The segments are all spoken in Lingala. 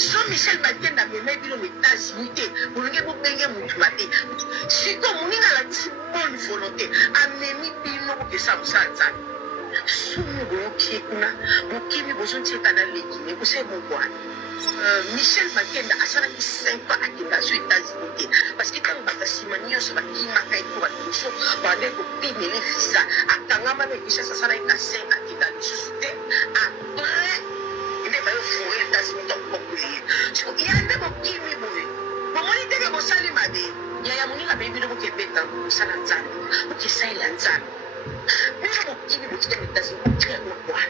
Jean Michel Bakenda meme bino États-Unis te bolenge bo benge mutu mate siko muninga la bonne volonté amemi bino ke ça musanza sumu bo kiekuna bokimi bozo nteka na lekine ko se mongwa Michel Bakenda asala ki 5 ans akenda aux États-Unis parce que quand batasimani yo so bakima kai ko batuso bande ko pimele visa akangama na kisha sala ka 5 akenda lisusu te après il est venu fourrer États-Unis donc populaire il y a des bokimi boye bomoni teke bo sali made ya muninga bebi no ke beta sala nzana ko saila nzana mais bokimi bo teke États-Unis très quoi.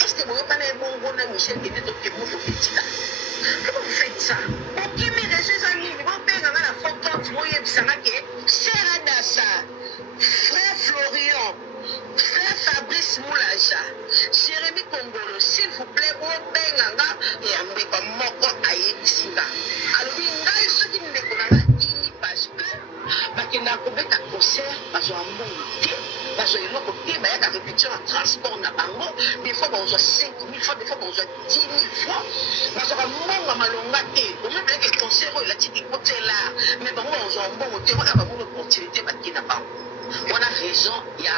Est-ce que vous avez un bon Michel qui est petit là? Comment vous faites ça? Ok, mais les amis, vous payez la photo, vous voyez, Serra Dassa, frère Florian, frère Fabrice Moulaja, Jérémy Kongolo, s'il vous plaît, vous payez et on met comme moko aïe ici là. Alors, il y a ceux qui ne connaissent pas parce que n'a pas de concert, parce qu'on a monté. Parce que l'autre côté, il y a une répétition en transport, des fois, on a 5 000 fois, des fois, on a 10 000 fois. Parce que on a malongate. On a bien que le concert, il a dit côté là. Mais bon, on a un bon côté, on a une opportunité, on a raison, il y a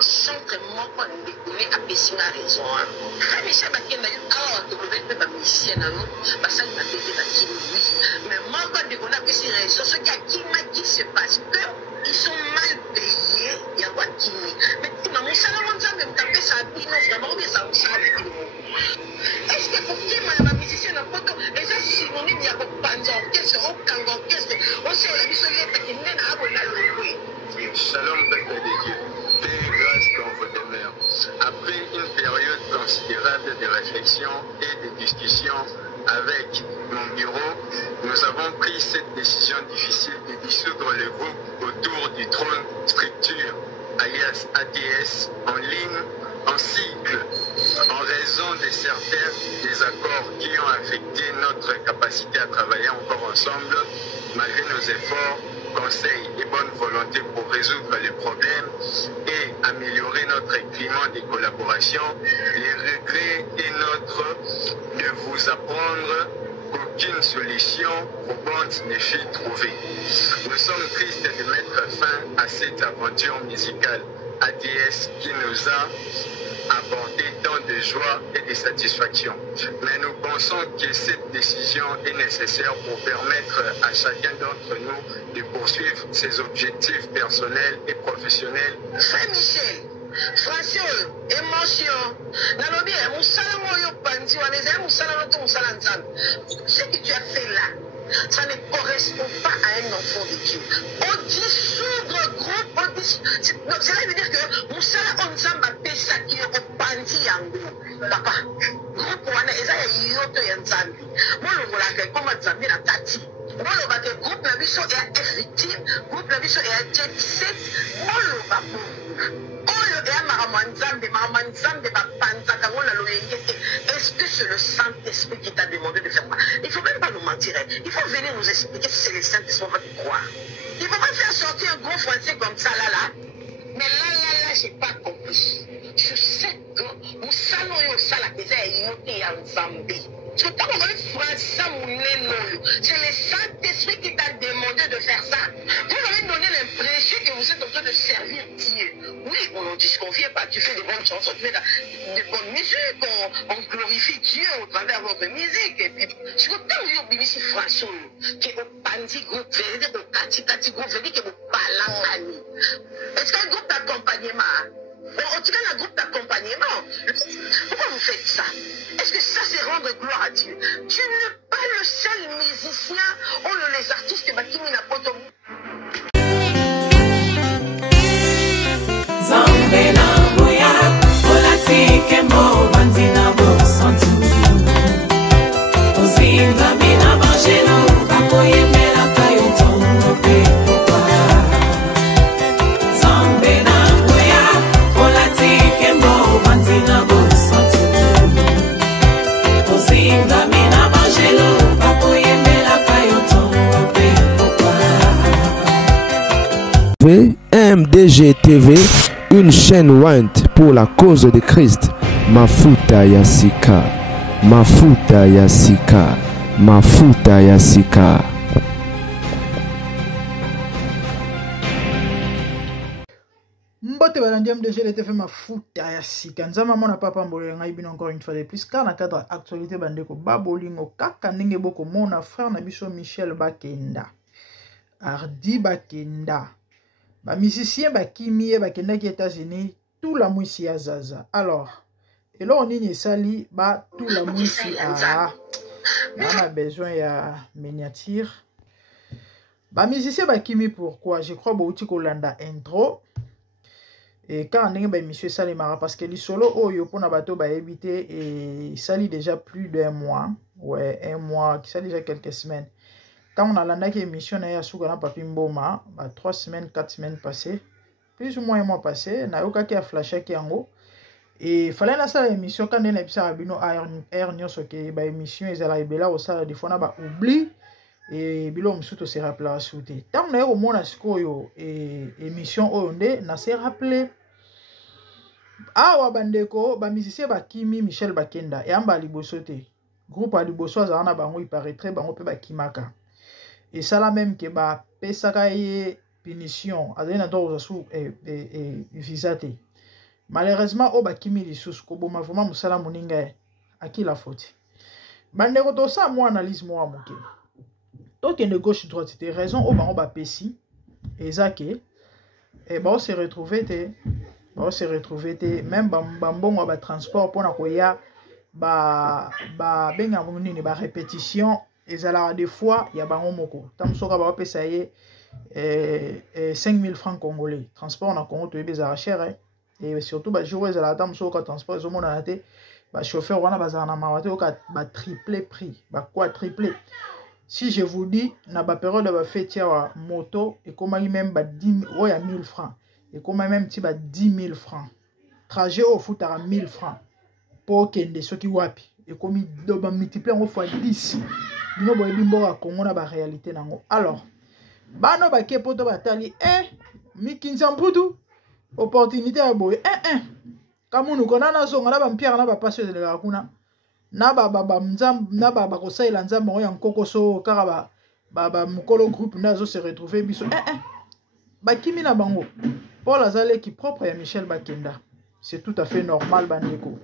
centrement qu'on est à Pessina raison. Quand Michel Bakenda, on devrait être musicien, parce que ça, il m'a dit oui. Mais moi, quand on a Pessina raison, ce qui m'a dit, c'est parce que ils sont mal payés, il y a quoi qui mais mon salaire, on a même tapé ça à Pino, vraiment, mais ça, on savait. Est-ce que pour qui m'a musicien n'a pas et ça, c'est synonyme, il y a pas de orchestre, aucun orchestre, on sait, la mission est qui n'est pas bon à l'ouïe. Shalom, Père de Dieu. Paix et grâce dans vos demeures. Après une période considérable de réflexion et de discussion avec mon bureau, nous avons pris cette décision difficile de dissoudre le groupe autour du trône structure, alias ATS, en ligne, en cycle, en raison de certains désaccords qui ont affecté notre capacité à travailler encore ensemble, malgré nos efforts, conseils et bonne volonté pour résoudre les problèmes et améliorer notre climat de collaboration. Les regrets et notre de vous apprendre qu'aucune solution probante ne fut trouvée. Nous sommes tristes de mettre fin à cette aventure musicale ATS qui nous a apporté tant de joie et de satisfaction. Mais nous pensons que cette décision est nécessaire pour permettre à chacun d'entre nous de poursuivre ses objectifs personnels et professionnels. Frère Michel, François, émotion. Ce que tu as fait là, ça ne correspond pas à un enfant de Dieu. On dissoudre groupe, cela veut dire que Moussala Onzamba Pesa qui est au Pandi Yango. Papa, groupe Wana Eza Yoto Yanzambi. Moi, le Molaka, comme Nzambi na Tati. Moi, le Bake, groupe Nabiso est à F-Victime, groupe Nabiso est à Jet 7. Moi, le Bako. Est-ce que c'est le Saint-Esprit qui t'a demandé de faire quoi? Il ne faut même pas nous mentir. Il faut venir nous expliquer si c'est le Saint-Esprit qui va te croire. Il ne faut pas faire sortir un gros français comme ça là. Mais là, je n'ai pas compris. Je sais que nous salons au salon qui est noté en Zambie. C'est le Saint-Esprit qui t'a demandé de faire ça. Vous m'avez donné l'impression que vous êtes en train de servir Dieu. Oui, on n'en disconvient pas. Tu fais de bonnes chansons, tu fais de bonnes musiques. On glorifie Dieu au travers de votre musique. Et puis, je veux pas vous dire ici François, qui est au Pandi groupe, au Kati groupe, qui est au Palangani. Est-ce qu'un groupe d'accompagnement? En tout cas, un groupe d'accompagnement. Pourquoi vous faites ça? Est-ce que ça, c'est rendre gloire à Dieu? Tu n'es pas le seul musicien ou les artistes qui n'a pas ton... MDG TV, une chaîne Went pour la cause de Christ. Mafuta Yasika, Mafuta Yasika. mafuta ya sika. Mbote balandiam de GLTV mafuta ya sika. Nzama mona papa mbole ngai bino encore une fois de plus car na cadre actualité bandeko babolingo kaka ndenge boko mona frère na biso Michel Bakenda. Ardi Bakenda. Ba musicien bakimi bakenda ki États-Unis tout la mwisi ya zaza. Alors, et là on est sali ba tout la mwisi a on a besoin ya miniature. Ba musicien bakimi pourquoi? Je crois bauti kolanda intro. Et quand on est monsieur Salimara, parce que les solo oyo pour nabato ba éviter et sali déjà plus d'un mois, ouais un mois, qui ça déjà quelques semaines. Quand on a l'année émission na ya soukana papi mboma, 3 semaines, 4 semaines passées, plus ou moins un mois passé, na yoka qui a flashé qui en et fallait na ça émission quand on a bisa abino air nyoso ke ba émission ezala ibela au sala des fois na ba oubli et bilo msuto se rappela souté. Tant na yo mona sikoyo et émission oyo nde na se rappeler awa bandeko ba musicien bakimi Michel Bakenda et amba liboso te groupe a liboso azana bango il paraîtrait bango pe bakimaka et ça la même que ba pesaka ye punition azana to zasu et visate malheureusement o bakimi lisusu ko boma vraiment musala moninga aki la faute bandeko to ça moi analyse moi moke donc de gauche droite c'était raison o bango ba pesi ezake et ba on se retrouver te on se retrouver te même bambongo ba transport pour na koya ba benga nini ba répétition ezala des fois ya bango moko tam soka ba pesa ye 5000 francs congolais transport na Congo to ebeza cher et surtout ba jour ezala tam soka transport zo mona te ba chauffeur wana bazana na mawate oka ba tripler prix ba quadrupler. Si je vous dis na ba période ba fête ya moto et comment même ba 10 000 ya 1000 francs et comment même ti ba 10 000 francs trajet au foot à 1000 francs pour kende soki wapi et comme do ba multiplier en fois 10 bino boy bimbo a Congo na ba réalité nango. Alors bano ba ke poto batali mikinza mputu opportunité ya boy kamunu kona na zonga na ba mpierre na ba passer de la kuna na ba mzam na ba kosaila nzambe oya nkokoso kaka ba mukolo groupe na zo se retrouver biso bakimi na bango Paul Azale qui propre ya Michel Bakenda. C'est tout à fait normal bandeko.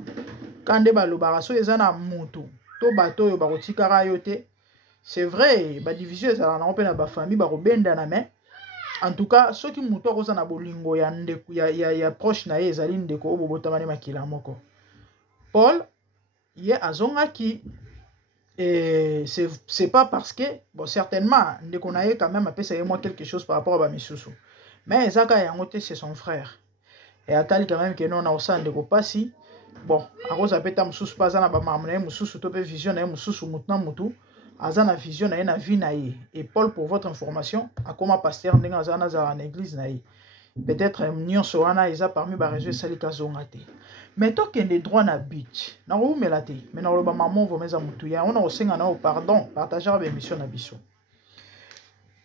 Kande balobaraso ezana mutu to bato yo bakotikara yo te. C'est vrai ba division ezala na open na ba famille ba robenda na mais en tout cas ceux qui mutu akoza na bolingo ya ndeku ya proche na ye ezali ndeko obobotamane makila moko. Paul ye azongaki et c'est pas parce que bon certainement ndeko na ye quand même apesa ye moi quelque chose par rapport à ba misusu. Mais Zaka Yangote c'est son frère. Et Atali quand même que non a aussi ndeko pasi. Bon, à cause apeta mususu pas na ba mamna mususu to pe vision na mususu mutna mutu. Azana vision na na vie na ye. Et Paul pour votre information, a comme pasteur ndenge azana za na église na ye. Peut-être nyonso wana eza parmi ba réseau salika zongate. Mais to kende droit na beach. Na ro melate. Mais na lo ba maman vo meza mutu ya. On a osenga na pardon, partager avec mission na biso.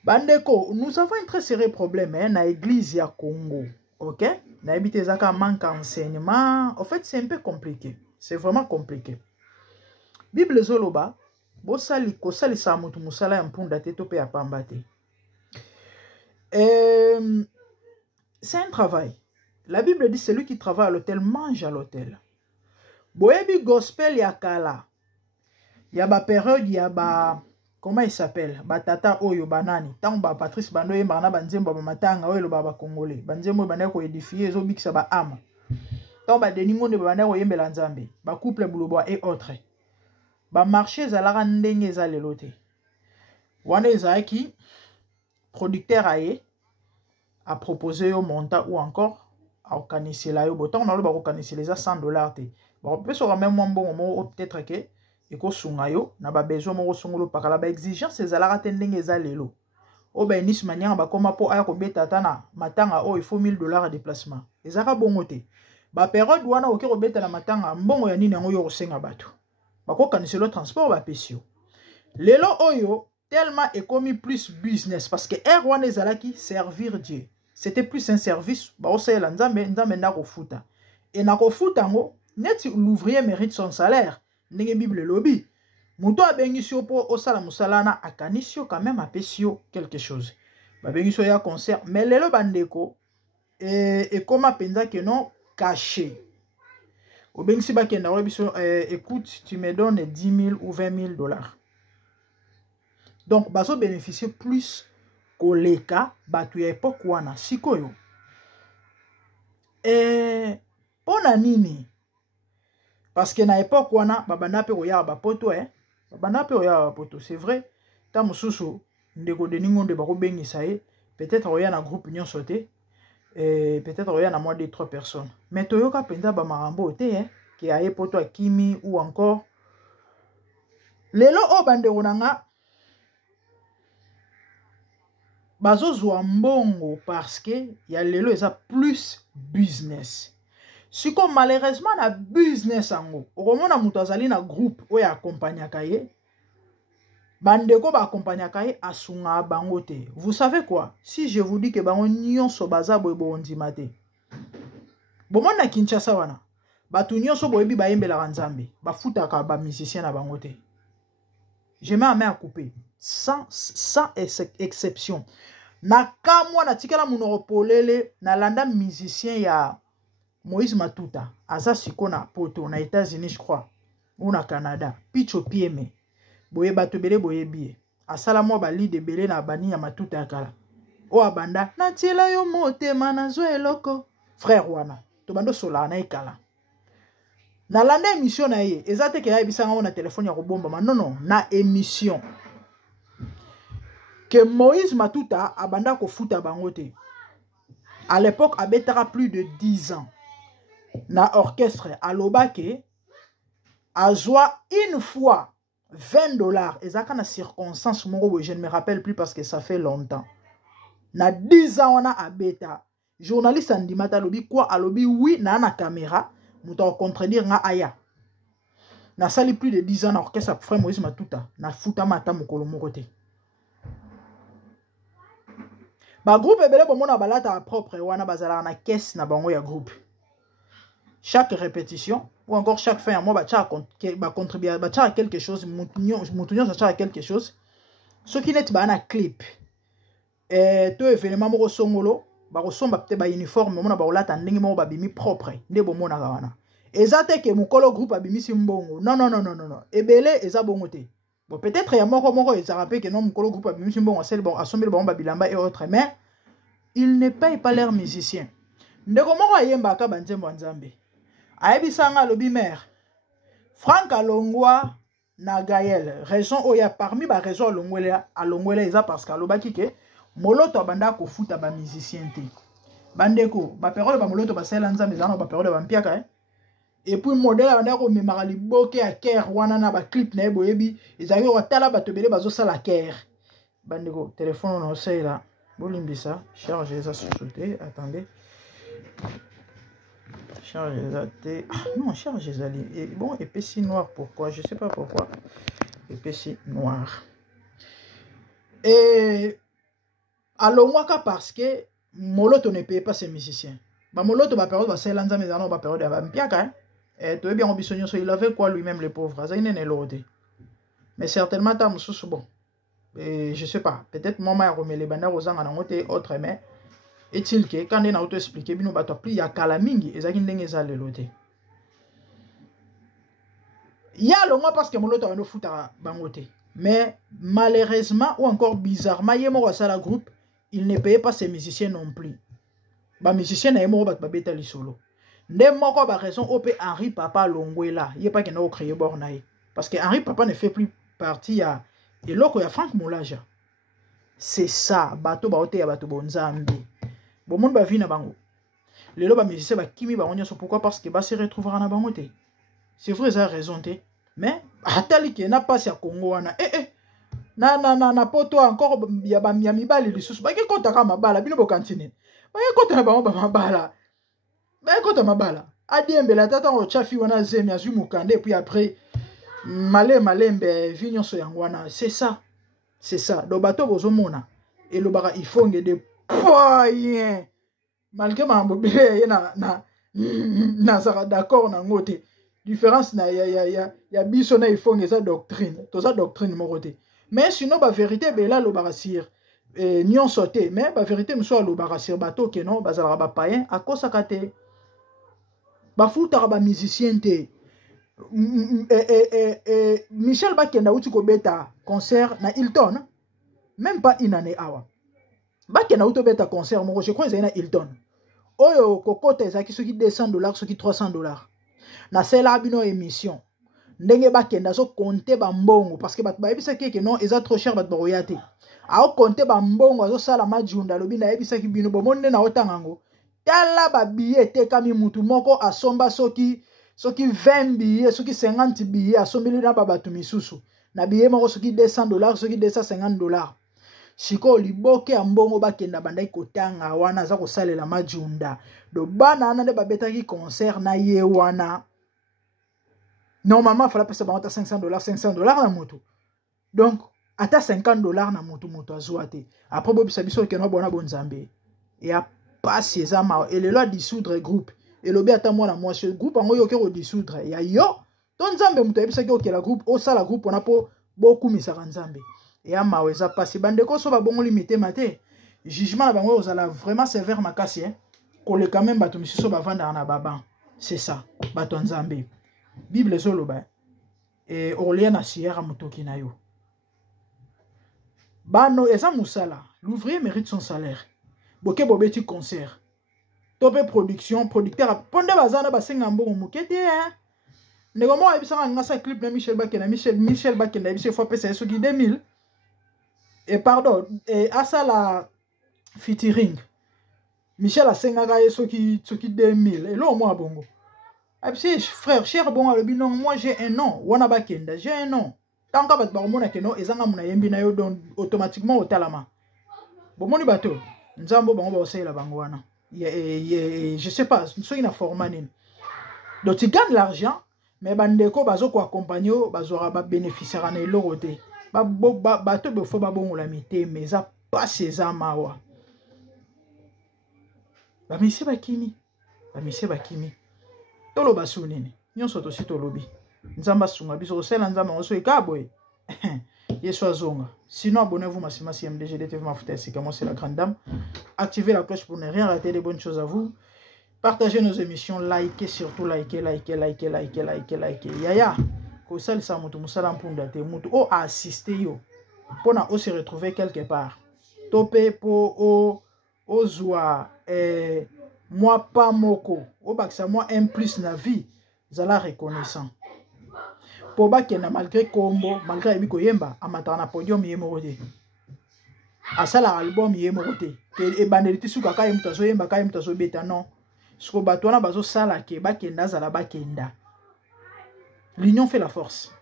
Bandeko, nous avons un très sérieux problème dans l'église ya Congo. Ok? Na habité zaka manque enseignement. En fait, c'est un peu compliqué. C'est vraiment compliqué. Bible zoloba, bosali kosali sa mutu musala mpunda te tope ya pambate. C'est un travail. La Bible dit celui qui travaille à l'hôtel mange à l'hôtel. Boyebi gospel ya kala. Ya ba période ya ba comment il s'appelle? Batata Oyo Banani. Tant ba Patrice Bando yemba banzemba ba matanga oyo ba congolais. Banzembo bana ko édifier zo bikisa ba âme. Tant ba deningo ne bana ko yembela nzambe. Ba couple bulobo et autres. Ba marché zalara ndenge za lelote. Wana ezaki producteur aye a proposé au monta ou encore à organiser la yo boton na lo ba organiser les $100 te. Ba peut so même bon peut-être que et ko sungayo na ba besoin mo sungolo pakala ba exigence ezalaka tendenge za lelo o ba nis manyanga ba koma po aya ko beta tana matanga o il faut $1000 de déplacement ezaka bongo te ba période wana oki ko beta na matanga mbongo ya nini yango yo kosenga bato ba ko kanisa le transport ba pesio lelo oyo tellement ekomi plus business parce que wana ezalaki servir Dieu c'était plus un service ba osela nzambe na ko futa et na ko futa ngo net l'ouvrier mérite son salaire. Ndenge Bible lobby Muto abengi yo po osala musalana akanisio quand même apesio quelque chose. Ba bengi yo ya concert mais lelo bandeko et comme penza que non caché. Au bengi si ba kenda biso écoute, tu me donnes 10 000 ou 20 000 dollars. Donc baso bénéficier plus koleka batu ya époque wana sikoyo. Pona nini? Parce que na époque wana babanda pe oya ba poto babanda pe oya ba poto, c'est vrai. Ta mususu ndeko deningo de bako bengisa ye, peut-être oya na groupe union sauté et peut-être oya na moins de 3 personnes. Mais toyoka penza ba marambo te qui a poto akimi ou encore lelo o bande onanga bazo zwa mbongo parce que ya lelo eza plus business. Si comme malheureusement na business ango, okomona mutu azali na groupe oya accompagnaka ye, bandeko ba accompagnaka ye asunga bango te. Vous savez quoi? Si je vous dis que bango nyonso baza boye bondima te. Bomona na Kinshasa wana, batu nyonso boyebi bayembela Nzambe, bafutaka ba musicien na bango te. Je mets à main à couper, sans exception. Na kamwa na tikala munoropolele na landa musicien ya Moïse Matuta, aza siko na poto na États-Unis je crois, ou na Canada, Picho Pieme, boye bato bele boye biye, asala mwa bali de bele na bani ya Matuta akala. O abanda, na tila yo motema na zo eloko, frère wana, to bando sola na ekala. Na landa émission na ye, ezate ke ya ebisanga na téléphone ya kobomba, non, na émission. Que Moïse Matuta abanda ko futa bangote. À l'époque, abetara plus de 10 ans. Na orchestre alobake azwa une fois 20 $. Et ça quand na circonstance moko je ne me rappelle plus parce que ça fait longtemps. Na 10 ans on a abeta. Journaliste andimata alobi quoi alobi oui na caméra muta contredire nga aya. Na sali plus de 10 ans na orchestre frère Moïse Matuta na futa mata mokolo moko te. Ba groupe ebele bomona balata propre wana bazala na caisse na bango ya groupe. Chaque répétition ou encore chaque fin à moi ba contribuer ba à quelque chose mutunyo ça à quelque chose. Ce qui n'est pas un clip. To événement moko songolo ba kosomba peut-être ba uniforme mona ba olata ndenge moko ba bimi propre nde bomona ka wana. Ezate ke mukolo groupe abimi simbongo. Non. Ebele eza bongo te. Bon, peut-être il y a moko ils rappellent que non mukolo groupe abimi simbongo c'est bon assomber ba bilamba et autres mais ils ne payent pas leurs musiciens. Ndeko moko ayemba ka banzembo Nzambe. Aebisanga lobi mère. Franck Alongwa na Gaël. Raison oya parmi ba raison alongwela eza parce que alobaki ke moloto banda ko futa ba musicien te. Bandeko ba période ba moloto ba sela Nzambe zana ba période ba mpiaka et puis modèle banda ko memara liboke ya Caire wana na ba clip na boyebi ezaki ko tala bato bele bazo sala Caire. Bandeko téléphone on sait là. Bolimbisa charge ça sous-sauté attendez. Charge les non, charge les alliés. Et bon, épaissi noir, pourquoi? Je sais pas pourquoi. Épaissi noir. Et alors, moi, parce que Moloto ne paye pas ses musiciens. Bah, Moloto va période, va se lancer, mais on va période, va m'piaka. Et tu es bien ambitionneux, il avait quoi lui-même, les pauvres. Ça, il n'est l'autre. Mais certainement, t'as mon sous bon. Et je sais pas. Peut-être, moi, je remets les bandes aux gens, en autre, mais. Est-il que quand on a auto-expliqué, bino bato pli ya kala mingi ezaki ndenge ezale lote. Ya longa parce que moloto ando futa bangote. Mais malheureusement ou encore bizarrement, yemo wasala groupe, il ne payait pas ses musiciens non plus. Ba musicien na yemo bat babeta li solo. Nde moko ba raison op Henri Papa Longwela, yé pas que na créé bornaï parce que Henri Papa ne fait plus partie à eloko ya Franck Moulaja. C'est ça, bato ba ote ya bato bonzambe. Bon monde ba vi na bango. Lelo ba musicien ba kimi ba onyoso pourquoi parce que ba se retrouvera na bango te. C'est vrai ça raison te. Mais atali ke na passe ya Congo wana na poto encore ya ba mibali lisusu ba ke kota ka mabala bino bo kantine. Ba ke kota na bango ba mabala. Ba ke kota mabala. Adiembela tata o chafi wana zemi azu mukande puis après malembe vinyoso yango wana c'est ça. C'est ça. Do bato bozo mona et lo bara ifonge de malgré ma mbobile na sera d'accord na ngote différence na ya biso na ifo ngeza doctrine toza doctrine moko te mais sinon ba vérité bela lo barasir nion sauté mais ba vérité mso lo barasir bato ke non bazala ba païen akosa kate ba futa ba musicien te Michel Bakenda uti ko beta concert na Hilton même pas une année awa Bakenda uto beta concert moko je crois na Hilton oyo kokota ezaki soki $200 soki $300 na sela bino émission ndenge bakenda so compter ba mbongo parce que bat ba ebisaki ke non eza trop cher bat baroyate a compter ba mbongo azo sala majunda lobi na ebisaki bino bomonde na otangango tala ba billet te kami mutu moko asomba soki 20 billets soki 50 billets asombeli na babatu misusu na billet moko soki $200 soki $250 siko liboke ya mbongo bakenda bandai kotanga wana za kosalela majunda do bana nande babetaki concert na ye wana normalement il fallait passer $500 na moto donc ata $50 na moto azuate après bobisa biso ke no bona bonzambe et a passer ça ma et le loi dissoudre groupe et lobi ata mwana mwasi groupe ango yoke ko dissoudre ya yo ton nzambe moto ebisa ke okela groupe o sala groupe ona po beaucoup misaka nzambe et a maweza passer bande ko so ba bongo limité maté jugement na bango ozala vraiment sévère makasi hein kole quand même bato misuso bavanda na baba c'est ça bato nzambe Bible zoloba et orlia na sierra motoki na yo bano eza musala l'ouvrier mérite son salaire boke bobeti concert topé production producteur ponde bazana basenga mbongo mokete hein ndeko mo ebisanga ngasa clip na Michel Bakenda ebise fois pesa soki 2000 et pardon et asala featuring Michel asenga ye soki 2000 et lo mo abongo abisi frère cher bon alobi non moi j'ai un nom wana Bakenda j'ai un nom tant ka bat ba mona ke no ezanga muna yembi na yo donc automatiquement otalama bomoni bato nzambo bango ba osela bango wana je sais pas soki na format nini donc tu gagnes l'argent mais bandeko bazo ko accompagner bazora ba bénéficiaire na eloko te bato befo babongola mite mais ça passe eza mawa ba mise bakimi tolo basu nini nyonso to sito lobi nzamba sunga biso osela nzamba oso ekabwe yeso azonga sinon abonnez-vous massivement si MDG TV Mafuta Sika, moi c'est la grande dame, activez la cloche pour ne rien rater, des bonnes choses à vous, partagez nos émissions, likez surtout, likez yaya ko sali sa mutu musala mpunda te mutu o assister yo pona o se retrouver quelque part topé po o zwa moi pas moko o baksa moi un plus na vie zala reconnaissant po bakena malgré kombo malgré ebiko yemba amatana na podium yemo te asala album yemo te ke ebandeliti suka ka yemta so yemba ka yemta so beta non sko batwana bazo sala ke bakenda zala bakenda. L'union fait la force.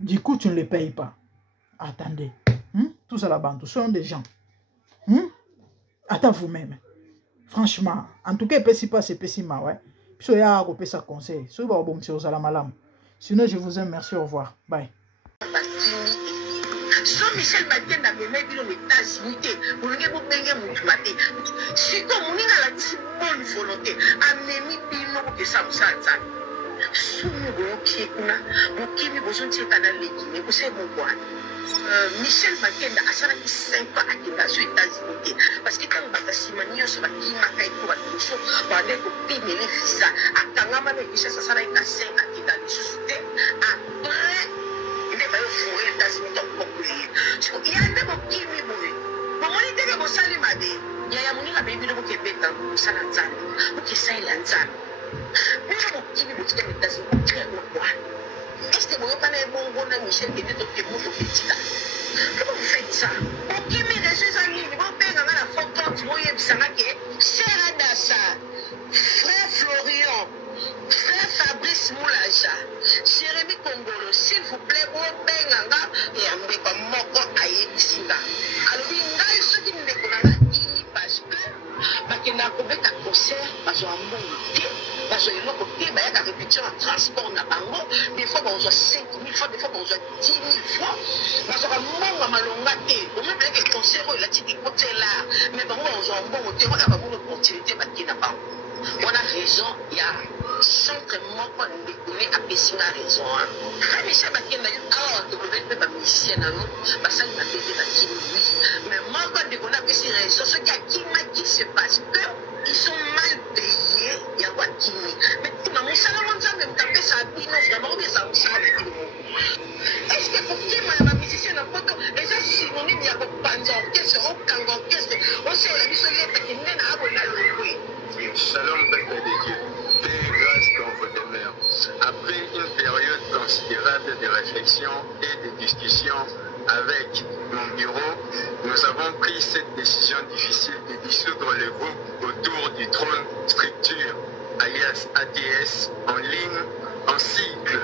Du coup, tu ne les payes pas. Attendez. Tout ça là-bas, ce sont des gens. Attends vous-même. Franchement, en tout cas, il pas c'est pessima, ouais. Puis il y a un ça conseil. Sinon, je vous aime. Merci, au revoir. Bye. So Michel Bakenda meme bilo États-Unis pour le gars benga mutumate si comme moninga la bonne volonté amemi bino que ça musanza sumu boki kuna bokimi bozonti kana legine ko se mokwa Michel Bakenda asala ki 5 ans akenda aux États-Unis parce que quand batasimania so bakima kai ko batuso bande ko pimele visa akangama be kisha sasa na ka 5 akenda lisuste après il est pas foué États-Unis so il y a des gens qui vivent bon on était que sali made ya ya munila baby no ke beta sala nzana ke saila nzana mais mo kibi mo tsike mitasi mo tsike mo kwa est-ce que mo pas na bongo na Michel qui était que mo petit là comment vous faites ça o kimi de ces amis mo benga na photo mo yebisanga ke sera dasa frère Florian frère Fabrice Moulaja Jérémy Kongolo s'il vous plaît o benga et ambe pas moko ayebisinga alors ngai soki ndekona ini parce que bakenda kobeta concert bazo ambongo te bazo eloko te bayaka répétition en transport na bango des fois bazo 5 000 fois des fois bazo 10 000 fois bazo mbongo malonga te au même que concert la tiki kotela mais bango bazo ambongo te wana bango opportunité bakenda bango on a raison ya centre moko ndekone apesi nga raison frère Michel bakenda awa tokobeli mpe bamisien nano basali mabete bakimi oui mais moko ndekone apesi raison soki akimaki c'est parce que ils sont mal payés yango akimi mais tina mosala mo nzambe mokapesa bino vraiment obi eza mosala na bino est-ce que kokima ya bamusicien na poto eza synonyme ya kopanza orchestre okanga orchestre oseola biso yetaki nde na abona longwe. Shalom, Père de Dieu. Paix et grâce dans vos demeures. Après une période considérable de réflexion et de discussion avec mon bureau, nous avons pris cette décision difficile de dissoudre le groupe autour du trône structure, alias ADS, en ligne, en cycle,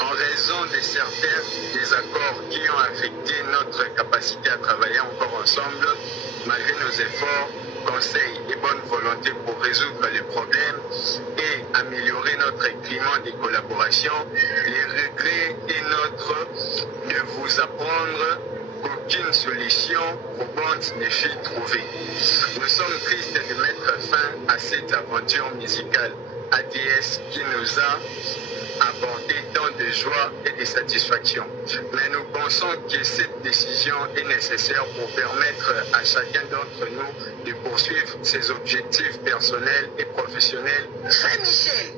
en raison de certains désaccords qui ont affecté notre capacité à travailler encore ensemble, malgré nos efforts, conseils et bonne volonté pour résoudre les problèmes et améliorer notre climat de collaboration, les regrets et notre de vous apprendre qu'aucune solution probante ne fut trouvée. Nous sommes tristes de mettre fin à cette aventure musicale ADS qui nous a apporté tant de joie et de satisfaction. Mais nous pensons que cette décision est nécessaire pour permettre à chacun d'entre nous de poursuivre ses objectifs personnels et professionnels. Frère Michel,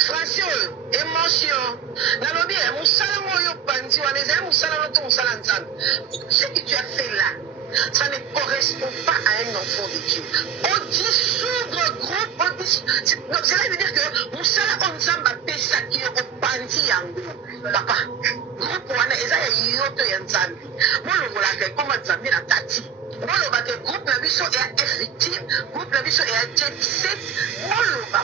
François, émotion. Nalobi, musala moyo pandi waneza musala noto musala nzambe. Ce que tu as fait là, ça ne correspond pas à un enfant de Dieu. On dissoudre groupe, cela veut dire que musala onzamba pesa qui est au pandi yango. Papa, groupe wana eza ya yoto ya nzambe. Molo molaka koma nzambe na tati. Molo ba ke groupe na biso est effectif, groupe na biso est jet set. Molo ba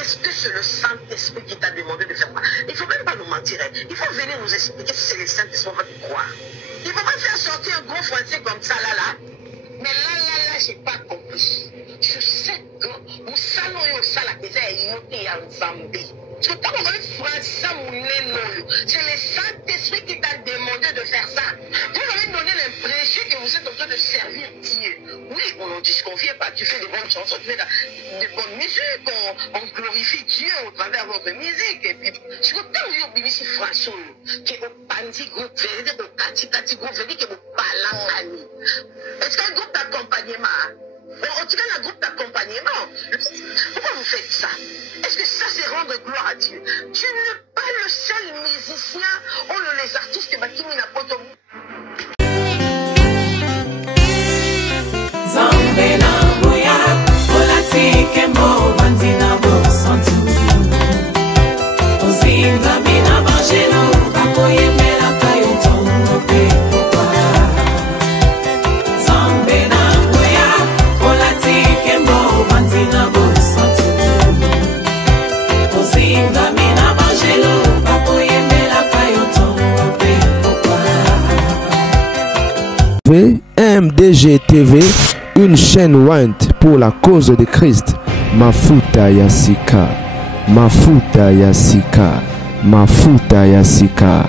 est-ce que c'est le Saint-Esprit qui t'a demandé de faire ça? Il ne faut même pas nous mentir. Il faut venir nous expliquer si c'est le Saint-Esprit, on va te croire. Il ne faut pas faire sortir un gros français comme ça, là. Mais là, je n'ai pas compris. Je sais que nous salons au salon qui est noté en Zambie. C'est le Saint-Esprit qui t'a demandé de faire ça. Vous m'avez donné l'impression que vous êtes en train de servir Dieu. Oui, on n'en disconvient pas. Tu fais de bonnes chansons, tu fais de bonnes musiques. On glorifie Dieu au travers de votre musique. Et puis, je veux tant vous dire ici, François, qui est au Pandi groupe, au Kati groupe, qui est au Palangani. Est-ce qu'un groupe d'accompagnement? En tout cas, un groupe d'accompagnement. Pourquoi vous faites ça? Est-ce que ça, c'est rendre gloire à Dieu? Tu n'es pas le seul musicien ou les artistes qui n'a pas ton... MDG TV, une chaîne Wint pour la cause de Christ. Mafuta Yasika, Mafuta Yasika, Mafuta Yasika.